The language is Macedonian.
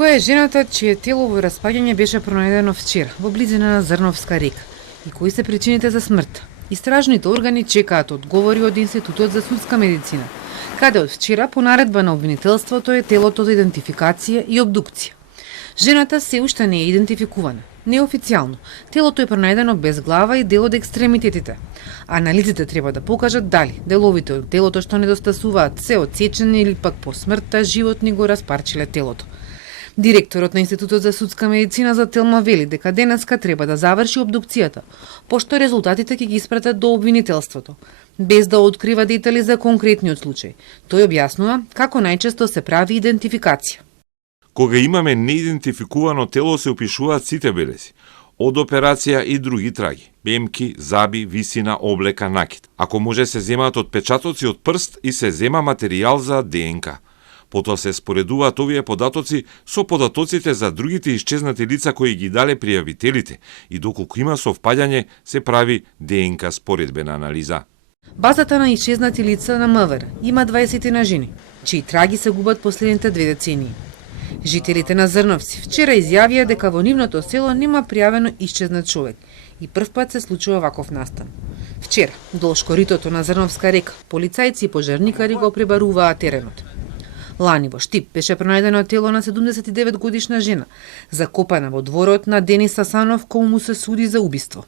Која е жената чие тело во распаѓање беше пронајдено вчера во близина на Зрновска река и кои се причините за смрт? Истражните органи чекаат одговори од Институтот за судска медицина, каде од вчера по наредба на обвинителството е телото за идентификација и обдукција. Жената се уште не е идентификувана. Неофицијално, телото е пронајдено без глава и дел од екстремитетите. Анализите треба да покажат дали деловите од телото што недостасуваат се отсечени или пак по смртта животни го распарчиле телото. Директорот на Институтот за судска медицина за Телма вели дека денеска треба да заврши обдукцијата, пошто резултатите ќе ги испратат до обвинителството, без да открива детали за конкретниот случај. Тој објаснува како најчесто се прави идентификација. Кога имаме неидентификувано тело се опишуваат сите белези, од операција и други траги, бемки, заби, висина, облека, накид. Ако може се земаат отпечатоци од прст и се зема материјал за ДНК. Потоа се споредуваат овие податоци со податоците за другите исчезнати лица кои ги дале пријавителите и доколку има совпаѓање се прави ДНК споредбена анализа. Базата на исчезнати лица на МВР има 20 на жени, чии траги се губат последните 2 децении. Жителите на Зрновци вчера изјавија дека во нивното село нема пријавено исчезнат човек и првпат се случува ваков настан. Вчера, долж коритото на Зрновска река, полицајци и пожарникари го пребаруваа теренот. Лани во Штип беше пронајдено тело на 79 годишна жена, закопана во дворот на Денис Сасанов, кому му се суди за убиство.